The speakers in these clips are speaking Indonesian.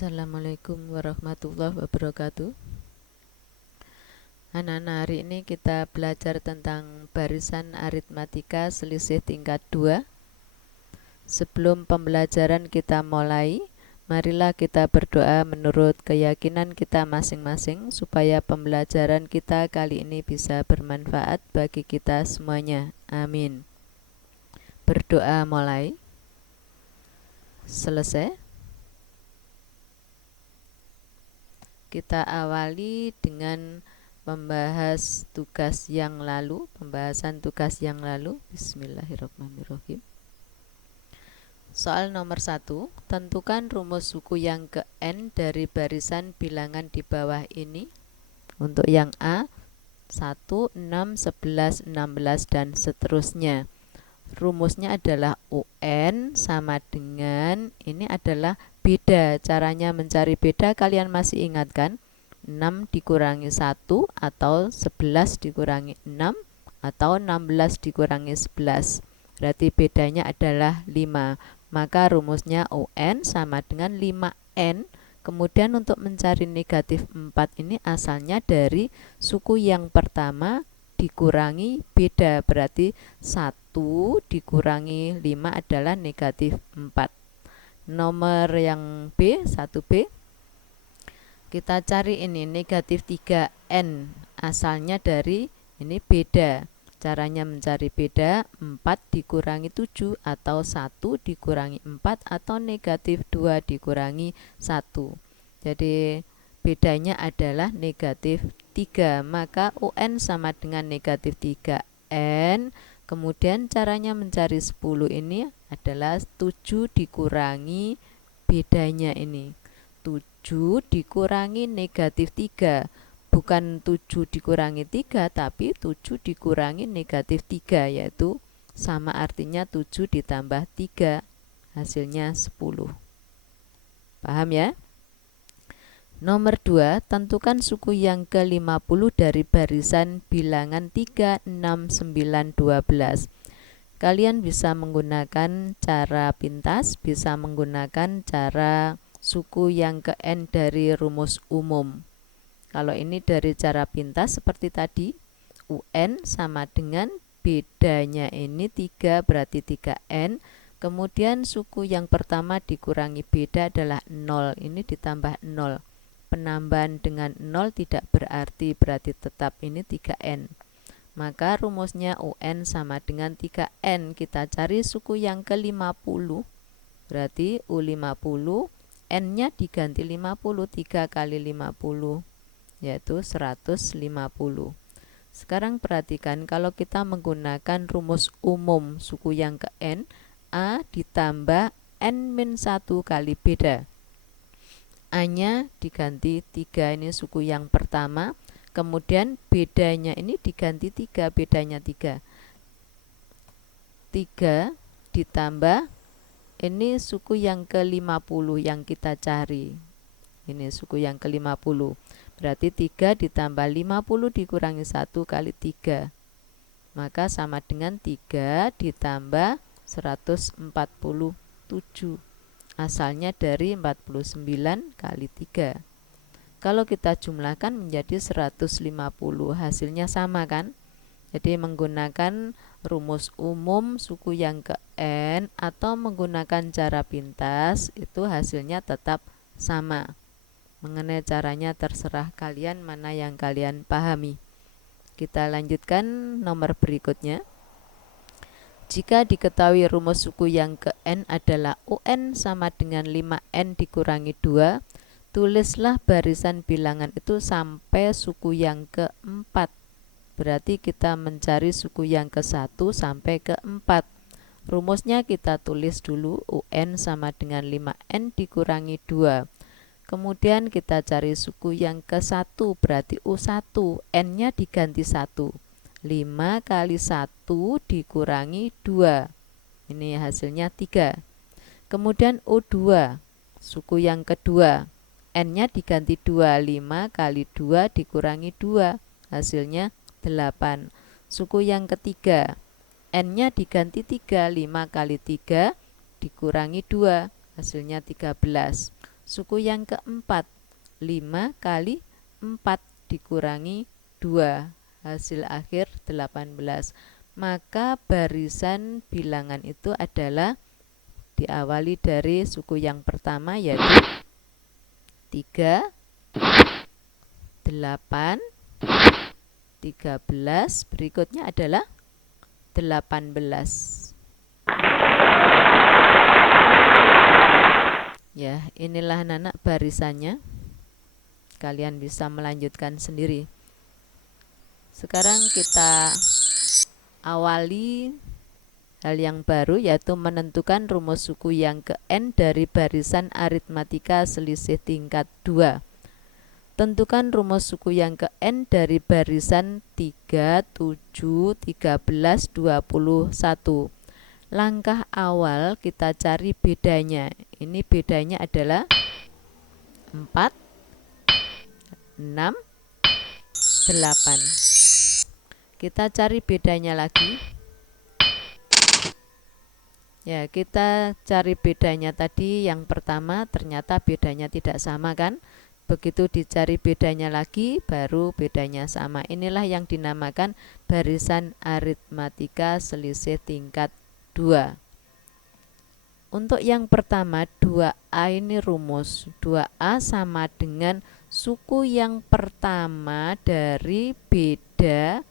Assalamualaikum warahmatullahi wabarakatuh. Anak-anak, hari ini kita belajar tentang barisan aritmatika selisih tingkat 2. Sebelum pembelajaran kita mulai, marilah kita berdoa menurut keyakinan kita masing-masing supaya pembelajaran kita kali ini bisa bermanfaat bagi kita semuanya. Amin. Berdoa mulai. Selesai. Kita awali dengan membahas pembahasan tugas yang lalu. Bismillahirrahmanirrahim. Soal nomor 1, tentukan rumus suku yang ke N dari barisan bilangan di bawah ini. Untuk yang A, 1, 6, 11, 16, dan seterusnya. Rumusnya adalah UN sama dengan, ini adalah beda. Caranya mencari beda kalian masih ingat kan? 6 dikurangi 1 atau 11 dikurangi 6 atau 16 dikurangi 11. Berarti bedanya adalah 5. Maka rumusnya UN sama dengan 5N. Kemudian untuk mencari negatif 4 ini asalnya dari suku yang pertama dikurangi beda. Berarti 1 dikurangi 5 adalah negatif 4. Nomor yang B, 1B, kita cari ini negatif 3N, asalnya dari ini beda. Caranya mencari beda, 4 dikurangi 7 atau 1 dikurangi 4 atau negatif 2 dikurangi 1. Jadi bedanya adalah negatif 3, maka UN sama dengan negatif 3N. Kemudian caranya mencari 10 ini adalah 7 dikurangi bedanya ini. 7 dikurangi negatif 3. Bukan 7 dikurangi 3, tapi 7 dikurangi negatif 3, yaitu sama artinya 7 ditambah 3, hasilnya 10. Paham ya? Nomor 2, tentukan suku yang ke-50 dari barisan bilangan 3, 6, 9, 12. Kalian bisa menggunakan cara pintas, bisa menggunakan cara suku yang ke N dari rumus umum. Kalau ini dari cara pintas seperti tadi, UN sama dengan bedanya ini 3, berarti 3N. Kemudian suku yang pertama dikurangi beda adalah 0, ini ditambah 0. Penambahan dengan 0 tidak berarti tetap ini 3N. Maka rumusnya UN sama dengan 3N. Kita cari suku yang ke-50. Berarti U50, N-nya diganti 50, 3 kali 50, yaitu 150. Sekarang perhatikan, kalau kita menggunakan rumus umum suku yang ke N, A ditambah N-1 kali beda. A-nya diganti 3, ini suku yang pertama. Kemudian bedanya ini diganti 3, bedanya 3. 3 ditambah, ini suku yang ke-50 yang kita cari. Ini suku yang ke-50. Berarti 3 ditambah 50 dikurangi 1 kali 3. Maka sama dengan 3 ditambah 147. Asalnya dari 49 kali 3. Kalau kita jumlahkan menjadi 150, hasilnya sama kan? Jadi menggunakan rumus umum suku yang ke N atau menggunakan cara pintas, itu hasilnya tetap sama. Mengenai caranya terserah kalian mana yang kalian pahami. Kita lanjutkan nomor berikutnya. Jika diketahui rumus suku yang ke N adalah UN sama dengan 5N dikurangi 2, tulislah barisan bilangan itu sampai suku yang ke-4. Berarti kita mencari suku yang ke-1 sampai ke-4. Rumusnya kita tulis dulu, UN sama dengan 5N dikurangi 2. Kemudian kita cari suku yang ke-1, berarti U1, N-nya diganti 1. 5 kali 1 dikurangi 2. Ini hasilnya 3. Kemudian U2, suku yang kedua, N-nya diganti 2. 5 kali 2 dikurangi 2. Hasilnya 8. Suku yang ketiga, N-nya diganti 3. 5 kali 3 dikurangi 2. Hasilnya 13. suku yang keempat. 5 kali 4 dikurangi 2, hasil akhir 18. Maka barisan bilangan itu adalah diawali dari suku yang pertama, yaitu 3, 8, 13, berikutnya adalah 18. Ya, inilah anak-anak barisannya. Kalian bisa melanjutkan sendiri. Sekarang kita awali hal yang baru, yaitu menentukan rumus suku yang ke N dari barisan aritmatika selisih tingkat 2. Tentukan rumus suku yang ke N dari barisan 3, 7, 13, 21. Langkah awal kita cari bedanya. Ini bedanya adalah 4, 6, 8. Kita cari bedanya lagi. Ya, kita cari bedanya tadi yang pertama, ternyata bedanya tidak sama kan? Begitu dicari bedanya lagi, baru bedanya sama. Inilah yang dinamakan barisan aritmatika selisih tingkat 2. Untuk yang pertama, 2A ini rumus. 2A sama dengan suku yang pertama dari beda,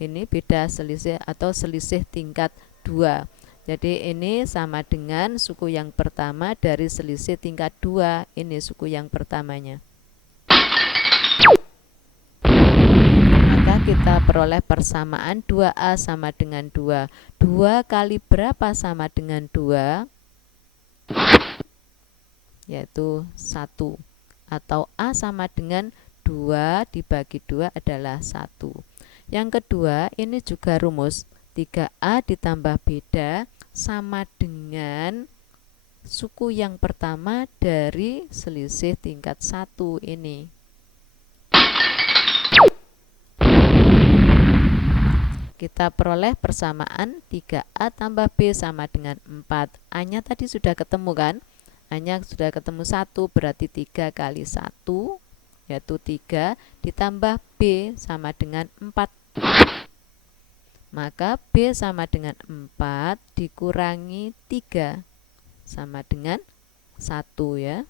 ini beda selisih atau selisih tingkat 2. Jadi ini sama dengan suku yang pertama dari selisih tingkat 2. Ini suku yang pertamanya. Maka kita peroleh persamaan 2A sama dengan 2. 2 kali berapa sama dengan 2? Yaitu 1. Atau A sama dengan 2 dibagi 2 adalah 1. Yang kedua, ini juga rumus. 3A ditambah beda sama dengan suku yang pertama dari selisih tingkat 1 ini. Kita peroleh persamaan 3A tambah B sama dengan 4. A-nya tadi sudah ketemu kan? A-nya sudah ketemu 1, berarti 3 kali 1, yaitu 3, ditambah B sama dengan 4. Maka B sama dengan 4 dikurangi 3 sama dengan 1 ya.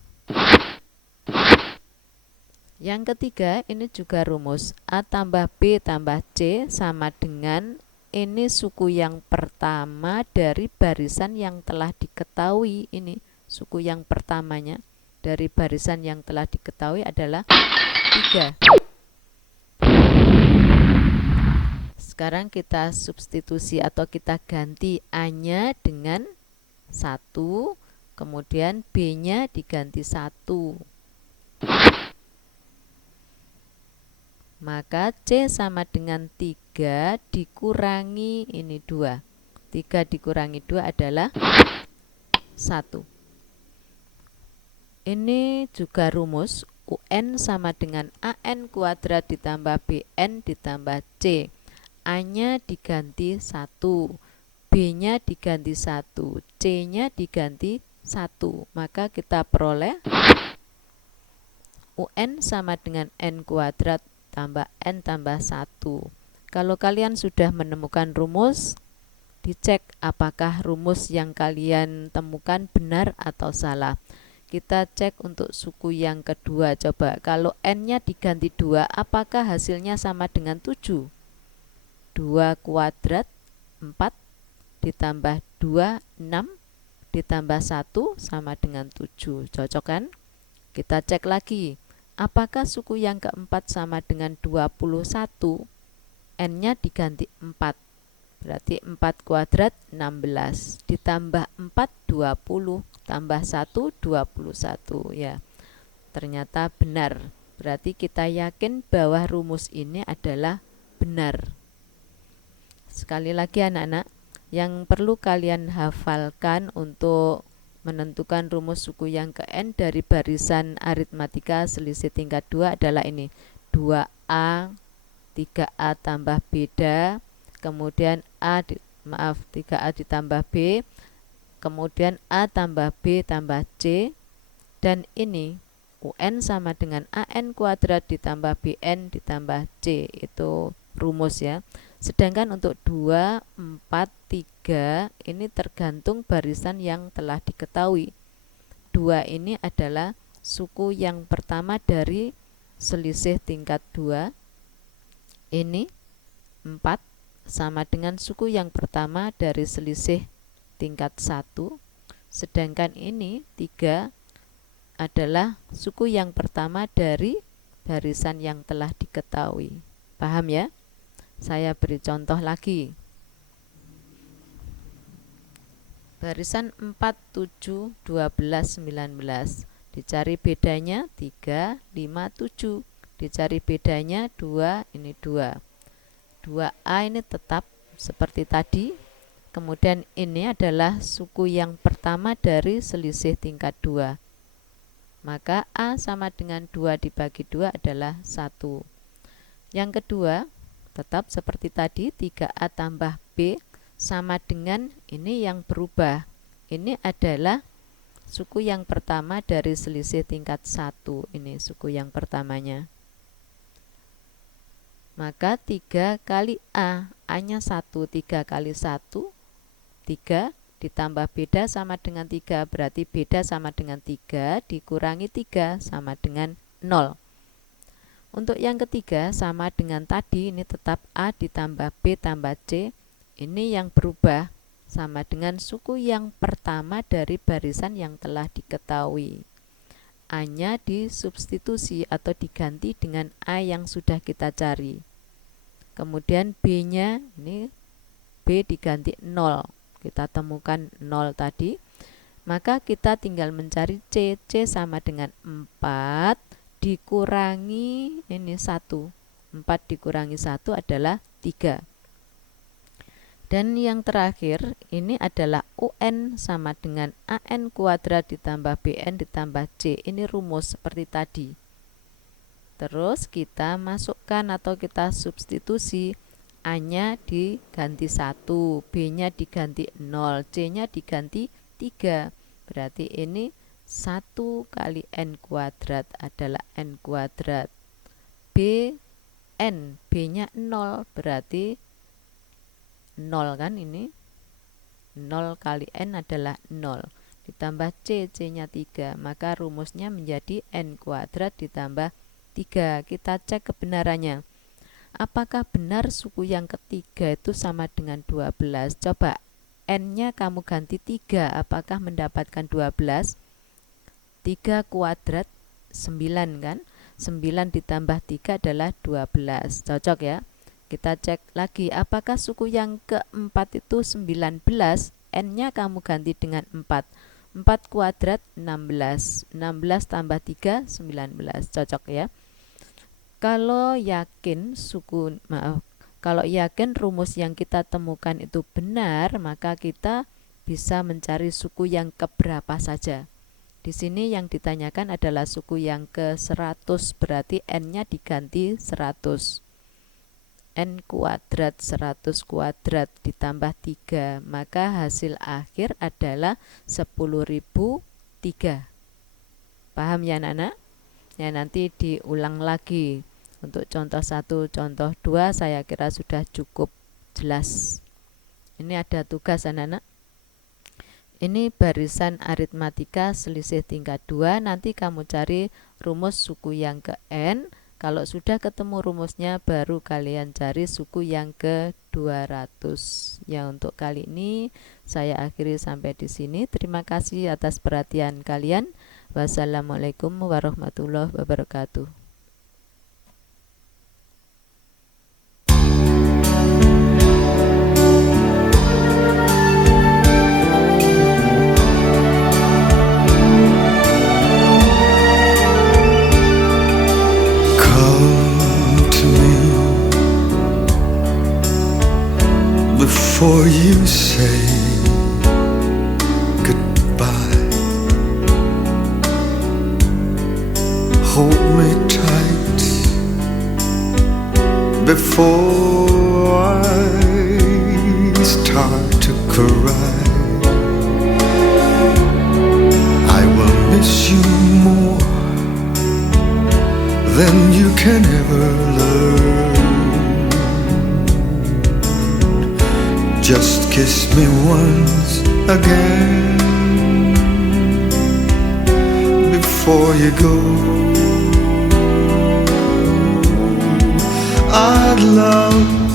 Yang ketiga, ini juga rumus. A tambah B tambah C sama dengan, ini suku yang pertama dari barisan yang telah diketahui. Ini suku yang pertamanya dari barisan yang telah diketahui adalah 3. Sekarang kita substitusi atau kita ganti A-nya dengan 1, kemudian B-nya diganti 1. Maka C sama dengan 3 dikurangi ini 2. 3 dikurangi 2 adalah 1. Ini juga rumus. UN sama dengan AN kuadrat ditambah BN ditambah C. A-nya diganti 1, B-nya diganti 1, C-nya diganti 1. Maka kita peroleh UN sama dengan N kuadrat tambah N tambah 1. Kalau kalian sudah menemukan rumus, dicek apakah rumus yang kalian temukan benar atau salah. Kita cek untuk suku yang kedua. Coba kalau N-nya diganti 2, apakah hasilnya sama dengan 7? 2 kuadrat 4 ditambah 2, 6 ditambah 1 sama dengan 7. Cocok kan? Kita cek lagi. Apakah suku yang keempat sama dengan 21? N-nya diganti 4. Berarti 4 kuadrat 16 ditambah 4 20 tambah 1 21 ya. Ternyata benar. Berarti kita yakin bahwa rumus ini adalah benar. Sekali lagi anak-anak, yang perlu kalian hafalkan untuk menentukan rumus suku yang ke N dari barisan aritmatika selisih tingkat 2 adalah ini. 2A, 3A tambah beda, kemudian 3A ditambah B, kemudian A tambah B tambah C, Dan ini UN sama dengan AN kuadrat ditambah BN ditambah C, itu rumus ya. Sedangkan untuk 2, 4, 3 ini tergantung barisan yang telah diketahui. 2 ini adalah suku yang pertama dari selisih tingkat 2. Ini 4 sama dengan suku yang pertama dari selisih tingkat 1. Sedangkan ini 3 adalah suku yang pertama dari barisan yang telah diketahui. Paham ya? Saya beri contoh lagi. Barisan 4, 7, 12, 19. Dicari bedanya 3, 5, 7. Dicari bedanya 2, ini 2. 2A ini tetap seperti tadi. Kemudian ini adalah suku yang pertama dari selisih tingkat 2. Maka A sama dengan 2 dibagi 2 adalah 1. Yang kedua, tetap seperti tadi, 3A tambah B sama dengan ini yang berubah. Ini adalah suku yang pertama dari selisih tingkat 1. Ini suku yang pertamanya. Maka 3 kali A, A-nya 1, 3 kali 1, 3 ditambah beda sama dengan 3, berarti beda sama dengan 3, dikurangi 3 sama dengan 0. Untuk yang ketiga sama dengan tadi, ini tetap A ditambah B tambah C, ini yang berubah sama dengan suku yang pertama dari barisan yang telah diketahui. A-nya disubstitusi atau diganti dengan A yang sudah kita cari. Kemudian B-nya, ini B diganti 0. Kita temukan 0 tadi, maka kita tinggal mencari C. C sama dengan 4 dikurangi ini 1. 4 dikurangi 1 adalah 3. Dan yang terakhir ini adalah UN sama dengan AN kuadrat ditambah BN ditambah C. Ini rumus seperti tadi. Terus kita masukkan atau kita substitusi. A-nya diganti 1, B-nya diganti 0, C-nya diganti 3. Berarti ini 1 kali N kuadrat adalah N kuadrat. B, N, B-nya 0, berarti 0 kan ini. 0 kali N adalah 0. Ditambah C, C-nya 3. Maka rumusnya menjadi N kuadrat ditambah 3. Kita cek kebenarannya. Apakah benar suku yang ketiga itu sama dengan 12? Coba N-nya kamu ganti 3, apakah mendapatkan 12? 3 kuadrat 9 kan? 9 ditambah 3 adalah 12. Cocok ya? Kita cek lagi, apakah suku yang keempat itu 19? N-nya kamu ganti dengan 4. 4 kuadrat 16. 16 tambah 3, 19. Cocok ya? Kalau yakin rumus yang kita temukan itu benar, maka kita bisa mencari suku yang keberapa saja. Di sini yang ditanyakan adalah suku yang ke-100, berarti N-nya diganti 100. N kuadrat 100 kuadrat ditambah 3, maka hasil akhir adalah 10.003. Paham ya anak-anak? Ya, nanti diulang lagi. Untuk contoh 1, contoh 2 saya kira sudah cukup jelas. Ini ada tugas anak-anak. Ini barisan aritmatika selisih tingkat 2. Nanti kamu cari rumus suku yang ke N. Kalau sudah ketemu rumusnya, baru kalian cari suku yang ke 200. Ya, untuk kali ini saya akhiri sampai di sini. Terima kasih atas perhatian kalian. Wassalamualaikum warahmatullahi wabarakatuh. Come to me before you say hold me tight before I start to cry. I will miss you than you can ever learn. Just kiss me once again before you go. I'd love